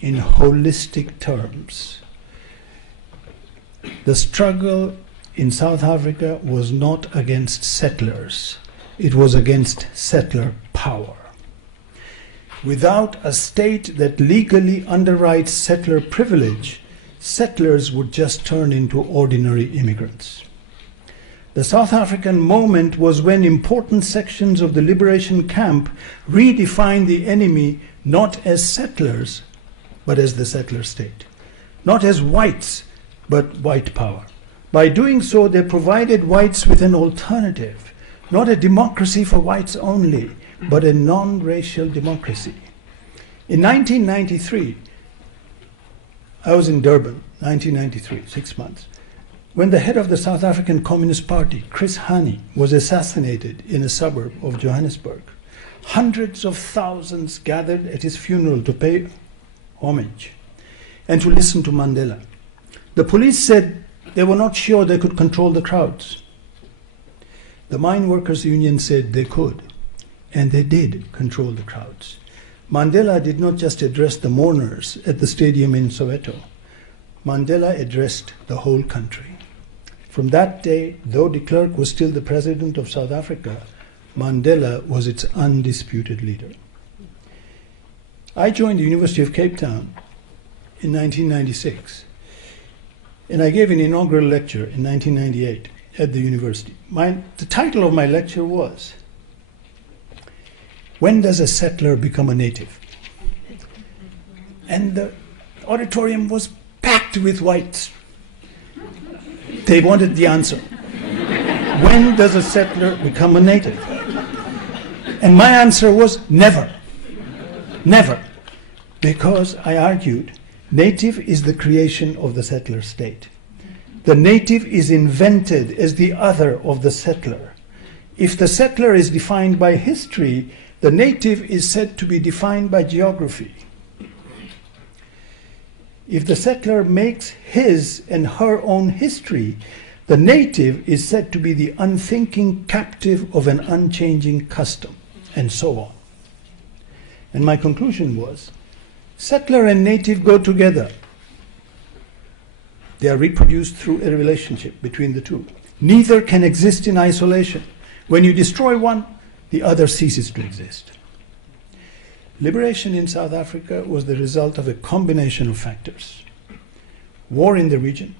in holistic terms. The struggle in South Africa was not against settlers. It was against settler power. Without a state that legally underwrites settler privilege, settlers would just turn into ordinary immigrants. The South African moment was when important sections of the liberation camp redefined the enemy not as settlers, but as the settler state. Not as whites, but white power. By doing so, they provided whites with an alternative, not a democracy for whites only, but a non-racial democracy. In 1993, I was in Durban, 1993, 6 months, when the head of the South African Communist Party, Chris Hani, was assassinated in a suburb of Johannesburg. Hundreds of thousands gathered at his funeral to pay homage and to listen to Mandela. The police said they were not sure they could control the crowds. The Mine Workers Union said they could, and they did control the crowds. Mandela did not just address the mourners at the stadium in Soweto. Mandela addressed the whole country. From that day, though de Klerk was still the president of South Africa, Mandela was its undisputed leader. I joined the University of Cape Town in 1996, and I gave an inaugural lecture in 1998 at the university. The title of my lecture was, "When Does a Settler Become a Native?" And the auditorium was packed with whites. They wanted the answer. When does a settler become a native? And my answer was never. Never. Because I argued, native is the creation of the settler state. The native is invented as the other of the settler. If the settler is defined by history, the native is said to be defined by geography. If the settler makes his and her own history, the native is said to be the unthinking captive of an unchanging custom, and so on. And my conclusion was, settler and native go together. They are reproduced through a relationship between the two. Neither can exist in isolation. When you destroy one, the other ceases to exist. Liberation in South Africa was the result of a combination of factors. War in the region,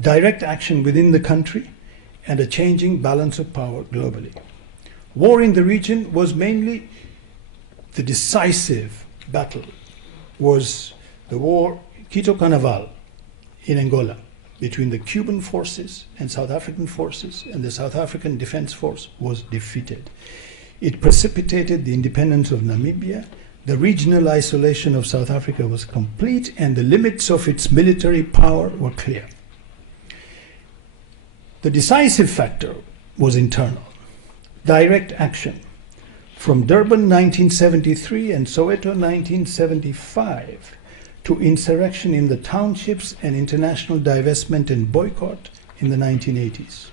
direct action within the country, and a changing balance of power globally. War in the region was mainly the decisive battle, was the war, Quito Carnaval in Angola, between the Cuban forces and South African forces, and the South African Defense Force was defeated. It precipitated the independence of Namibia. The regional isolation of South Africa was complete, and the limits of its military power were clear. The decisive factor was internal. Direct action. From Durban 1973 and Soweto 1975 to insurrection in the townships and international divestment and boycott in the 1980s.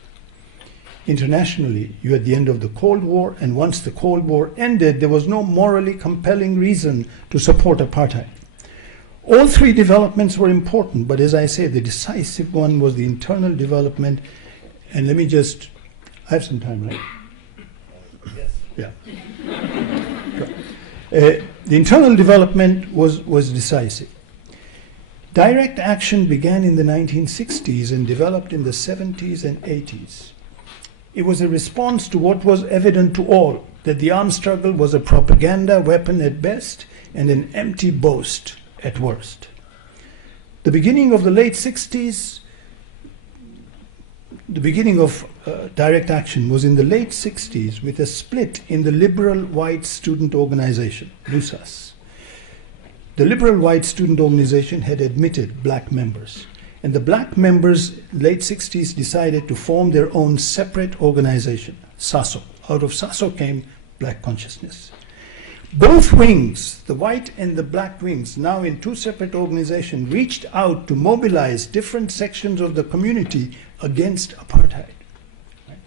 Internationally, you had the end of the Cold War, and once the Cold War ended, there was no morally compelling reason to support apartheid. All three developments were important, but as I say, the decisive one was the internal development. And let me just, I have some time, right? Yes. Yeah. The internal development was decisive. Direct action began in the 1960s and developed in the 70s and 80s. It was a response to what was evident to all, that the armed struggle was a propaganda weapon at best and an empty boast at worst. The beginning of the late 60s, the beginning of direct action was in the late 60s with a split in the liberal white student organization, LUSAS. The liberal white student organization had admitted black members. And the black members, late 60s, decided to form their own separate organization, SASO. Out of SASO came Black Consciousness. Both wings, the white and the black wings, now in two separate organizations, reached out to mobilize different sections of the community against apartheid. Right?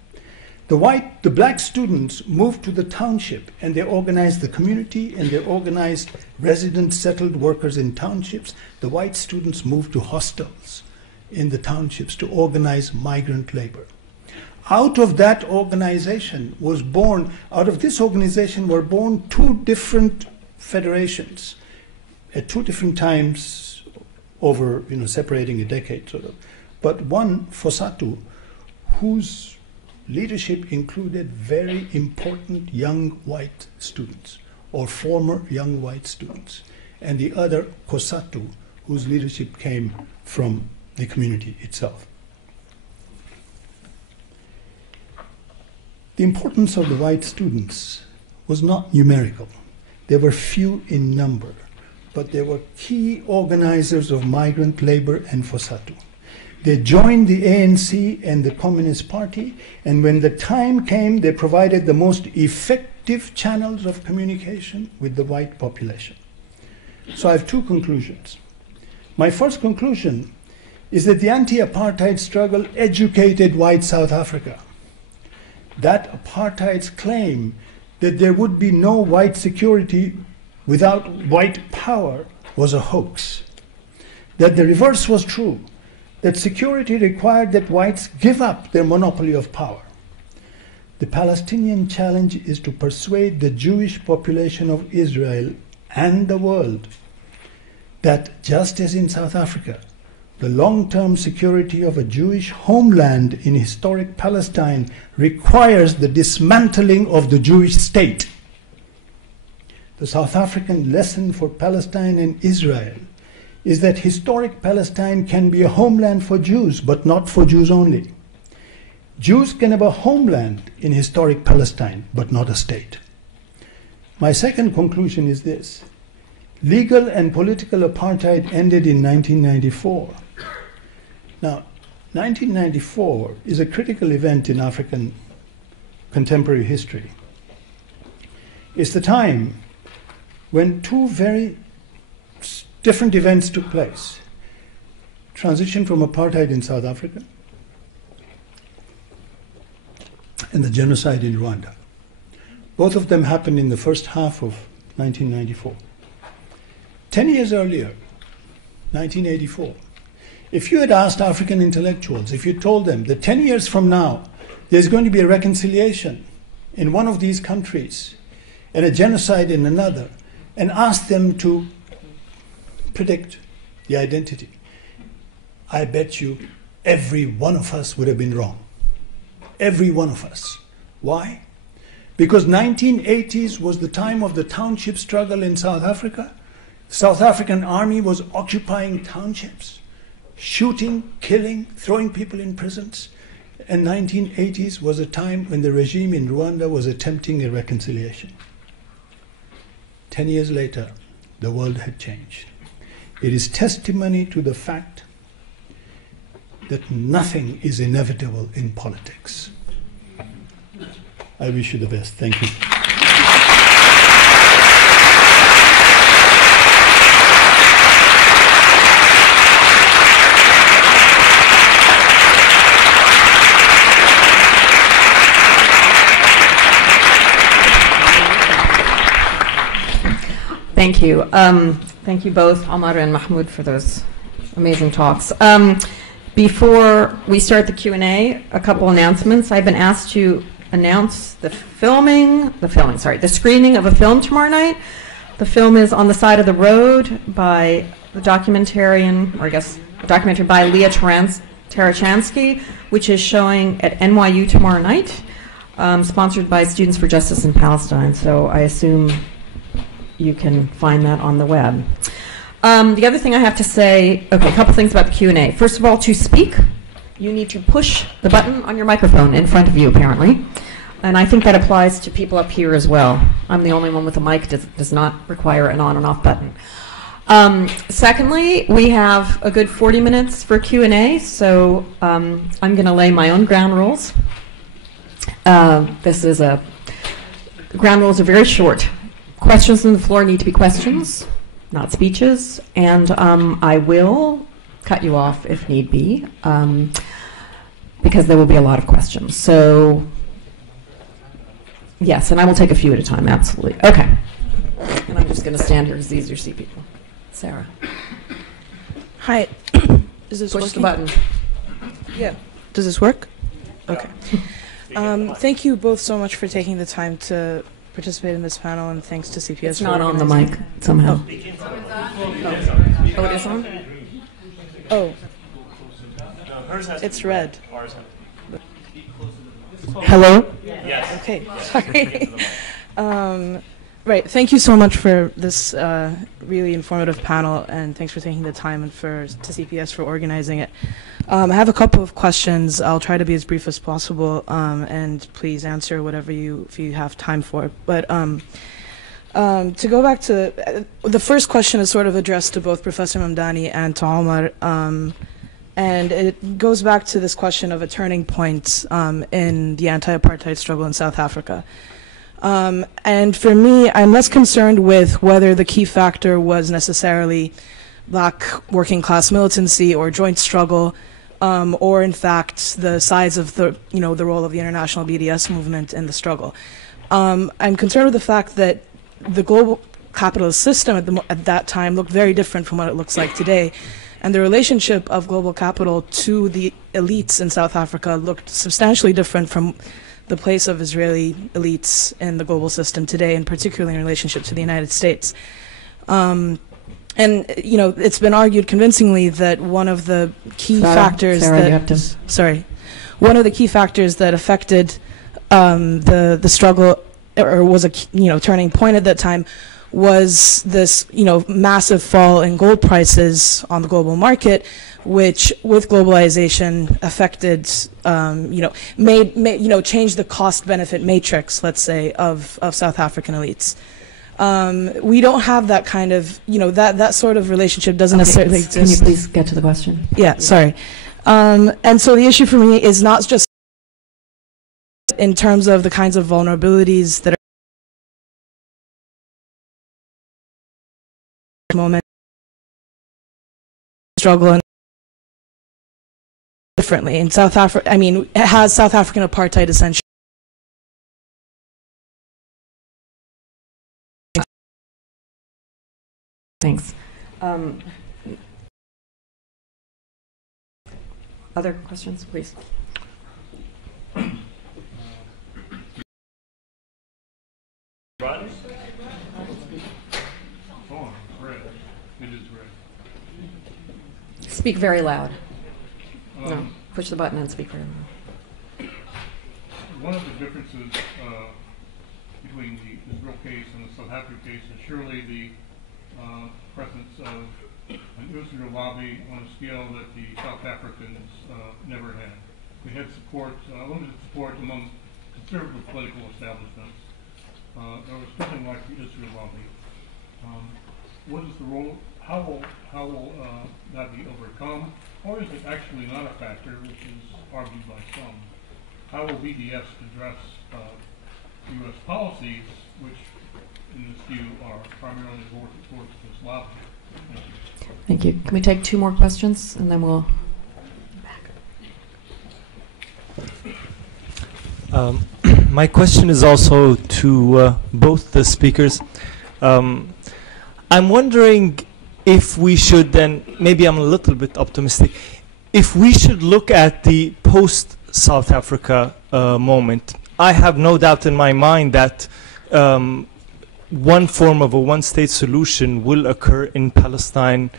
The black students moved to the township, and they organized the community, and they organized resident settled workers in townships. The white students moved to hostels in the townships to organize migrant labor. Out of that organization was born, out of this organization were born two different federations at two different times over, separating a decade sort of. But one, Fossatu, whose leadership included very important young white students or former young white students, and the other, Kosatu, whose leadership came from the community itself. The importance of the white students was not numerical. They were few in number, but they were key organizers of migrant labor and Fossatu. They joined the ANC and the Communist Party, and when the time came, they provided the most effective channels of communication with the white population. So I have two conclusions. My first conclusion is that the anti-apartheid struggle educated white South Africa. That apartheid's claim that there would be no white security without white power was a hoax. That the reverse was true, that security required that whites give up their monopoly of power. The Palestinian challenge is to persuade the Jewish population of Israel and the world that just as in South Africa, the long-term security of a Jewish homeland in historic Palestine requires the dismantling of the Jewish state. The South African lesson for Palestine and Israel is that historic Palestine can be a homeland for Jews, but not for Jews only. Jews can have a homeland in historic Palestine, but not a state. My second conclusion is this. Legal and political apartheid ended in 1994. Now, 1994 is a critical event in African contemporary history. It's the time when two very different events took place. Transition from apartheid in South Africa and the genocide in Rwanda. Both of them happened in the first half of 1994. 10 years earlier, 1984, if you had asked African intellectuals, if you told them that 10 years from now, there's going to be a reconciliation in one of these countries and a genocide in another, and asked them to predict the identity, I bet you every one of us would have been wrong. Every one of us. Why? Because 1980s was the time of the township struggle in South Africa. The South African army was occupying townships, shooting, killing, throwing people in prisons. And 1980s was a time when the regime in Rwanda was attempting a reconciliation. 10 years later, the world had changed. It is testimony to the fact that nothing is inevitable in politics. I wish you the best. Thank you. Thank you. Thank you both, Omar and Mahmood, for those amazing talks. Before we start the Q&A, a couple announcements. I've been asked to announce the screening of a film tomorrow night. The film is On the Side of the Road by the documentarian, or I guess a documentary by Leah Tarachansky, which is showing at NYU tomorrow night, sponsored by Students for Justice in Palestine. So I assume you can find that on the web. The other thing I have to say, a couple things about the Q&A. First of all, to speak, you need to push the button on your microphone in front of you, apparently. And I think that applies to people up here as well. I'm the only one with a mic that does not require an on and off button. Secondly, we have a good 40 minutes for Q&A, so I'm going to lay my own ground rules. Ground rules are very short. Questions on the floor need to be questions, not speeches, and I will cut you off if need be, because there will be a lot of questions. So Yes, and I will take a few at a time, absolutely. Okay. And I'm just going to stand here because these are see people. Sarah. Hi. Is this Push working? the button. Yeah. Does this work? Okay. Thank you both so much for taking the time to participate in this panel, and thanks to CPS It's for not on the organizing. mic somehow. Oh, it is on? Oh. It's red. Hello? Yes. Okay, sorry. Right, thank you so much for this really informative panel, and thanks for taking the time and to CPS for organizing it. I have a couple of questions. I'll try to be as brief as possible, and please answer whatever if you have time for. But to go back to the first question is sort of addressed to both Professor Mamdani and to Omar, and it goes back to this question of a turning point in the anti-apartheid struggle in South Africa. And for me, I'm less concerned with whether the key factor was necessarily black working class militancy or joint struggle, or in fact the size of the role of the international BDS movement in the struggle. I'm concerned with the fact that the global capitalist system at that time looked very different from what it looks like today, and the relationship of global capital to the elites in South Africa looked substantially different from the place of Israeli elites in the global system today, and particularly in relationship to the United States. And it's been argued convincingly that one of the key factors one of the key factors that affected the struggle, or was a turning point at that time, was this massive fall in gold prices on the global market, which with globalization affected changed the cost benefit matrix, let's say, of South African elites. We don't have that kind of that sort of relationship doesn't necessarily exist. Can you please get to the question? Yeah, sorry. And so the issue for me is not just in terms of the kinds of vulnerabilities that are moment struggle and differently in South Africa. I mean, has South African apartheid essentially? Thanks. Other questions, please? Speak very loud. No, push the button and speak very loud. One of the differences between the Israel case and the South Africa case is surely the presence of an Israel lobby on a scale that the South Africans never had. We had support, limited support among conservative political establishments. There was nothing like the Israel lobby. What is the role? How will that be overcome? Or is it actually not a factor, which is argued by some? How will BDS address U.S. policies, which in this view are primarily towards this lobby? Thank you. Can we take two more questions and then we'll back? My question is also to both the speakers. I'm wondering if we should, and maybe I'm a little bit optimistic, if we should look at the post-South Africa moment. I have no doubt in my mind that one form of a one-state solution will occur in Palestine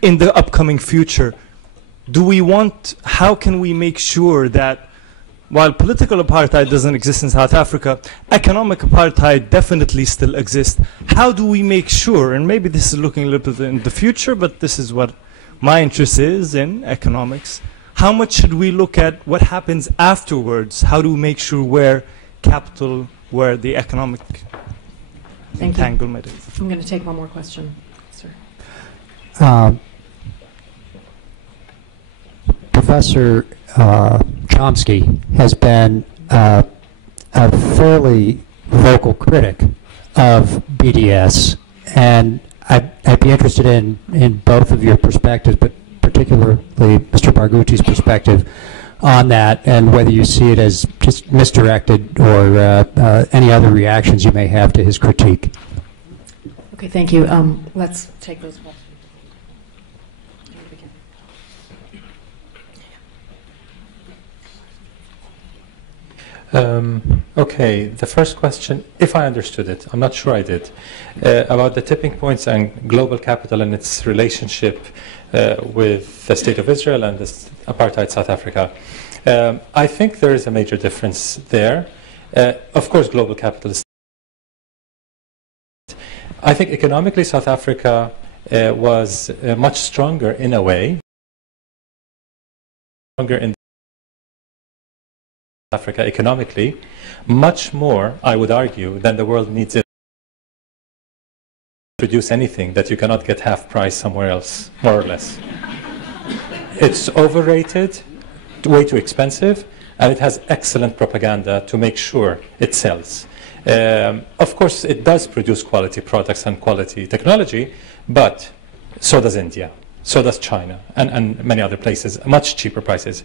in the upcoming future. How can we make sure that while political apartheid doesn't exist in South Africa, economic apartheid definitely still exists? How do we make sure, and maybe this is looking a little bit in the future, but this is what my interest is in economics, how much should we look at what happens afterwards? How do we make sure where the economic entanglement is? I'm going to take one more question, sir. Professor Chomsky has been a fairly vocal critic of BDS, and I'd be interested in both of your perspectives, but particularly Mr. Barghouti's perspective. on that, and whether you see it as just misdirected or any other reactions you may have to his critique. Okay, thank you. Let's take those questions. Okay, the first question, if I understood it, I'm not sure I did, about the tipping points and global capital and its relationship with the State of Israel and the apartheid South Africa. I think there is a major difference there. Of course, global capital is... I think economically South Africa was much stronger in a way, stronger in Africa economically, much more, I would argue, than the world needs it to produce anything that you cannot get half price somewhere else, more or less. It's overrated, way too expensive, and it has excellent propaganda to make sure it sells. Of course, it does produce quality products and quality technology, but so does India. So does China and many other places, much cheaper prices.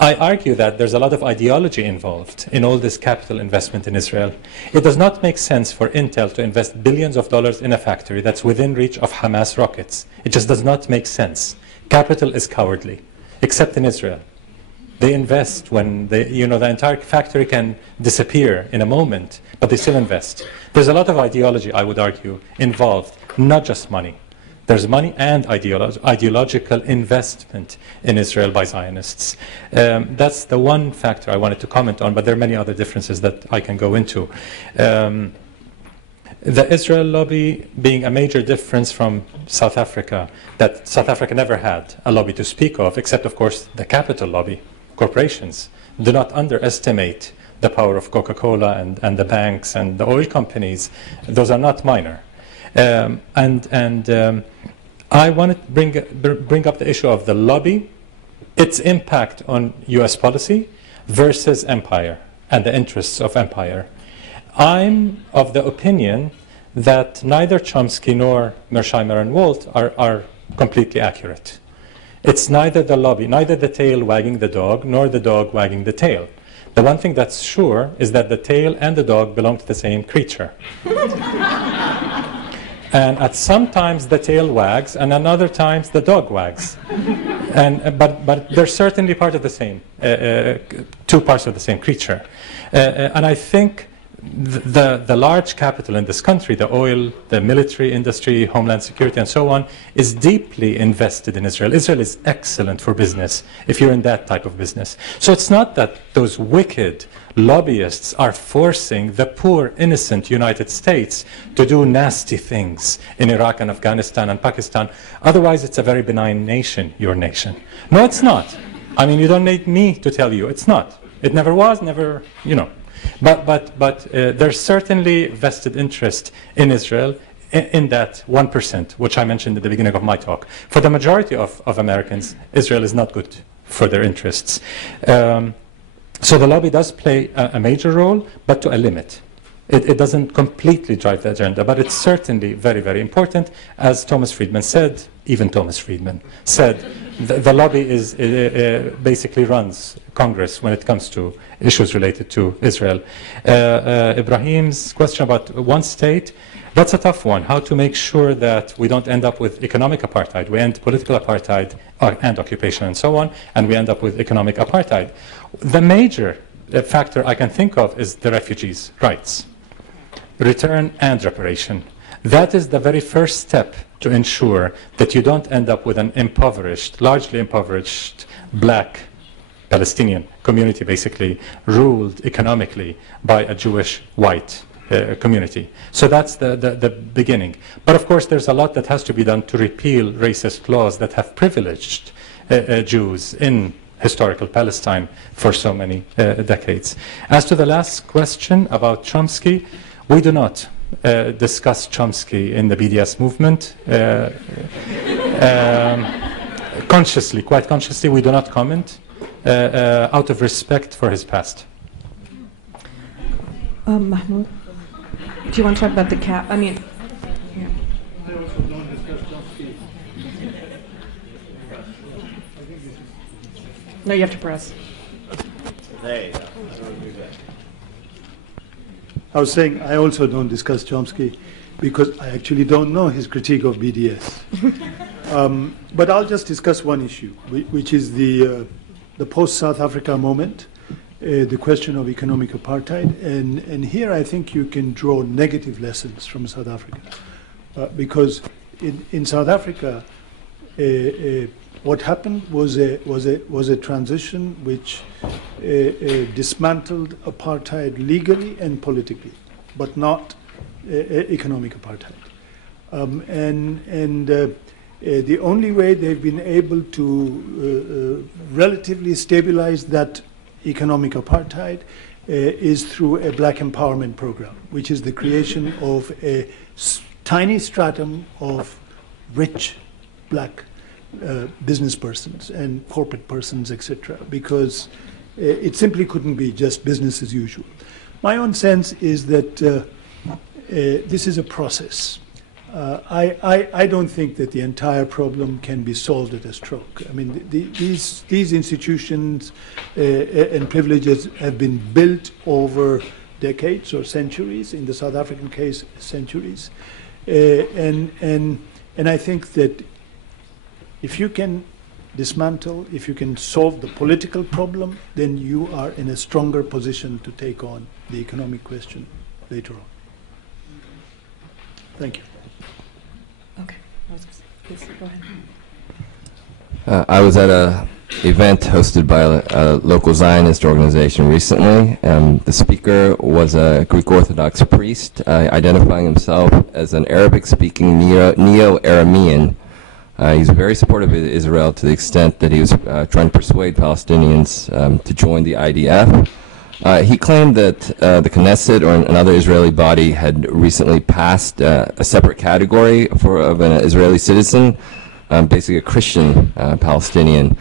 I argue that there's a lot of ideology involved in all this capital investment in Israel. It does not make sense for Intel to invest billions of dollars in a factory that's within reach of Hamas rockets. It just does not make sense. Capital is cowardly, except in Israel. They invest when the entire factory can disappear in a moment, but they still invest. There's a lot of ideology, I would argue, involved, not just money. There's money and ideological investment in Israel by Zionists. That's the one factor I wanted to comment on, but there are many other differences that I can go into. The Israel lobby being a major difference from South Africa, that South Africa never had a lobby to speak of, except, of course, the capital lobby, corporations. Do not underestimate the power of Coca-Cola and the banks and the oil companies. Those are not minor. I want to bring up the issue of the lobby, its impact on U.S. policy versus empire and the interests of empire. I'm of the opinion that neither Chomsky nor Mersheimer and Walt are completely accurate. It's neither the lobby, neither the tail wagging the dog, nor the dog wagging the tail. The one thing that's sure is that the tail and the dog belong to the same creature. And at some times the tail wags, and at other times the dog wags. But they're certainly part of the same, two parts of the same creature. And I think the large capital in this country, the oil, the military industry, homeland security, and so on, is deeply invested in Israel. Israel is excellent for business if you're in that type of business. So it's not that those wicked lobbyists are forcing the poor, innocent United States to do nasty things in Iraq and Afghanistan and Pakistan. Otherwise, it's a very benign nation, your nation. No, it's not. I mean, you don't need me to tell you it's not. It never was, never, But there's certainly vested interest in Israel in that 1%, which I mentioned at the beginning of my talk. For the majority of Americans, Israel is not good for their interests. So the lobby does play a major role, but to a limit. It doesn't completely drive the agenda, but it's certainly very, very important. As Thomas Friedman said, even Thomas Friedman said, the lobby basically runs Congress when it comes to issues related to Israel. Ibrahim's question about one state, that's a tough one. How to make sure that we don't end up with economic apartheid. We end political apartheid and occupation and so on, and we end up with economic apartheid. The major factor I can think of is the refugees' rights. Return and reparation. That is the very first step to ensure that you don't end up with an impoverished, largely impoverished black Palestinian community, basically ruled economically by a Jewish white community. So that's the beginning. But of course, there's a lot that has to be done to repeal racist laws that have privileged Jews in historical Palestine for so many decades. As to the last question about Chomsky, we do not discuss Chomsky in the BDS movement. Consciously, quite consciously, we do not comment out of respect for his past. Mahmood, do you want to talk about the cap? I mean, yeah. No, you have to press. I was saying I also don't discuss Chomsky because I actually don't know his critique of BDS. But I'll just discuss one issue, which is the post-South Africa moment, the question of economic apartheid. And here I think you can draw negative lessons from South Africa. Because in South Africa, what happened was a transition which dismantled apartheid legally and politically, but not economic apartheid. The only way they've been able to relatively stabilize that economic apartheid is through a black empowerment program, which is the creation of a tiny stratum of rich black business persons and corporate persons, etc., because it simply couldn't be just business as usual. My own sense is that this is a process. I don't think that the entire problem can be solved at a stroke. I mean, these institutions and privileges have been built over decades or centuries. In the South African case, centuries. And I think that if you can dismantle, if you can solve the political problem, then you are in a stronger position to take on the economic question later on. Thank you. Okay. Please go ahead. I was at an event hosted by a local Zionist organization recently. The speaker was a Greek Orthodox priest, identifying himself as an Arabic-speaking Neo-Aramean. He's very supportive of Israel to the extent that he was trying to persuade Palestinians to join the IDF. He claimed that the Knesset or another Israeli body had recently passed a separate category of an Israeli citizen, basically a Christian Palestinian.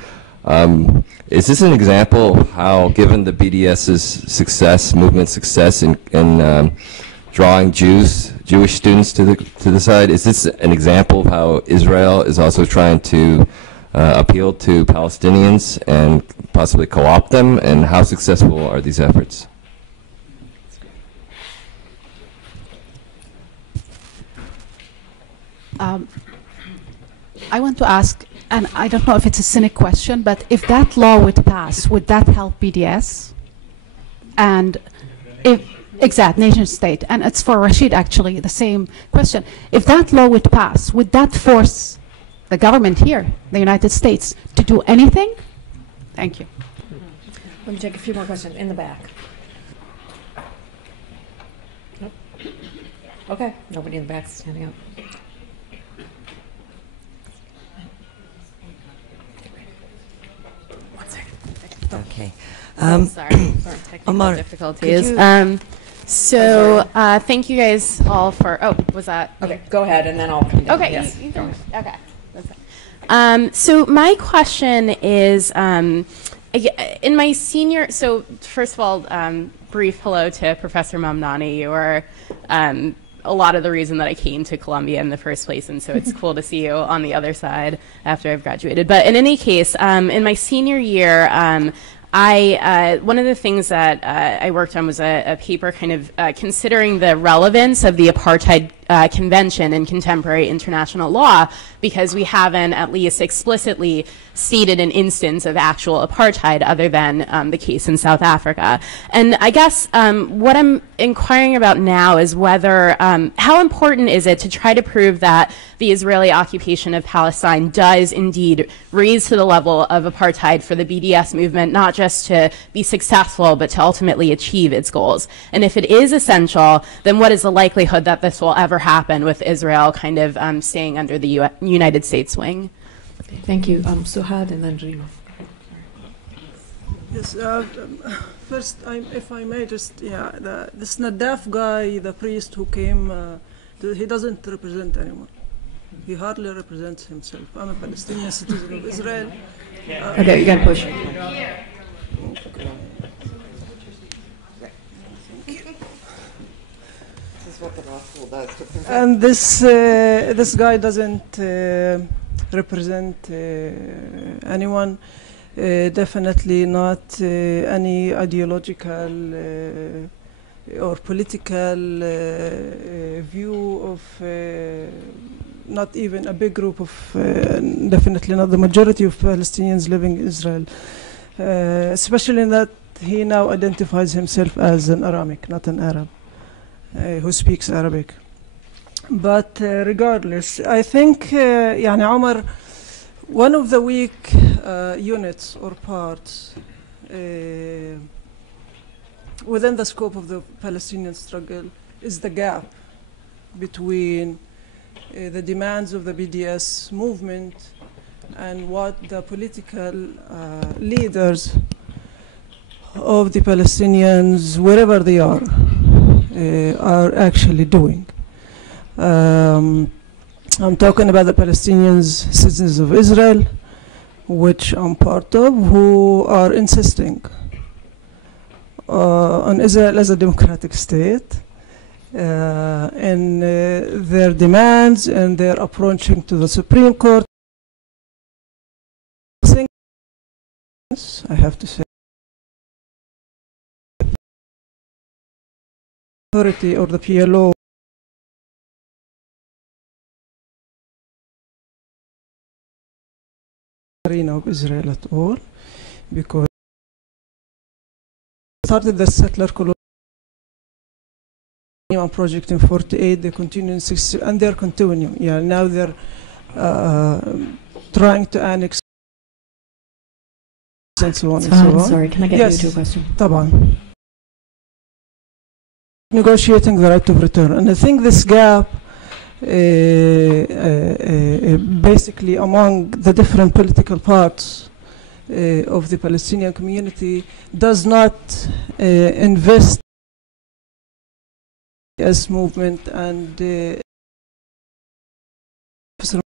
Is this an example of how, given the BDS's success, movement's success in drawing Jewish students to the side, is this an example of how Israel is also trying to appeal to Palestinians and possibly co-opt them, and how successful are these efforts? I want to ask, and I don't know if it's a cynic question, but if that law would pass, would that help BDS? And if, exact, nation state, and it's for Rashid actually, the same question. If that law would pass, would that force the government here, the United States, to do anything? Thank you. Let me take a few more questions in the back. Nope. Okay, nobody in the back is standing up. Okay. Sorry, technical Omar, difficulties. Thank you guys all for. Oh, was that? Okay, go ahead, and then I'll come down. Okay. Yes. You can, okay. That's fine. So my question is, in my senior. So first of all, brief hello to Professor Mamdani. You are a lot of the reason that I came to Columbia in the first place, and so it's cool to see you on the other side after I've graduated. But in any case, in my senior year, one of the things that I worked on was a paper kind of considering the relevance of the Apartheid Convention in contemporary international law, because we haven't at least explicitly stated an instance of actual apartheid other than the case in South Africa. And I guess what I'm inquiring about now is whether, how important is it to try to prove that the Israeli occupation of Palestine does indeed raise to the level of apartheid for the BDS movement, not just to be successful, but to ultimately achieve its goals? And if it is essential, then what is the likelihood that this will ever happen with Israel kind of staying under the United States wing? Thank you. Suhad and then Jerome. Yes, first, if I may just, this Nadaf guy, the priest who came, he doesn't represent anyone. He hardly represents himself. I'm a Palestinian citizen of Israel. Okay, you got to push. What the gospel does. And this guy doesn't represent anyone. definitely not any ideological or political view of not even a big group of, definitely not the majority of Palestinians living in Israel, especially in that he now identifies himself as an Aramic, not an Arab, who speaks Arabic. But regardless, I think, يعني Omar, one of the weak units or parts within the scope of the Palestinian struggle is the gap between the demands of the BDS movement and what the political leaders of the Palestinians, wherever they are actually doing. I'm talking about the Palestinians, citizens of Israel, which I'm part of, who are insisting on Israel as a democratic state, and their demands and their approaching to the Supreme Court. I have to say, authority or the PLO arena of Israel at all, because started the settler colonial project in 48, they continue in 60, and they're continuing. Yeah, now they're trying to annex and so on and so on. Sorry, can I get you to a question? طبعا. Negotiating the right of return, and I think this gap basically among the different political parts of the Palestinian community does not invest as movement and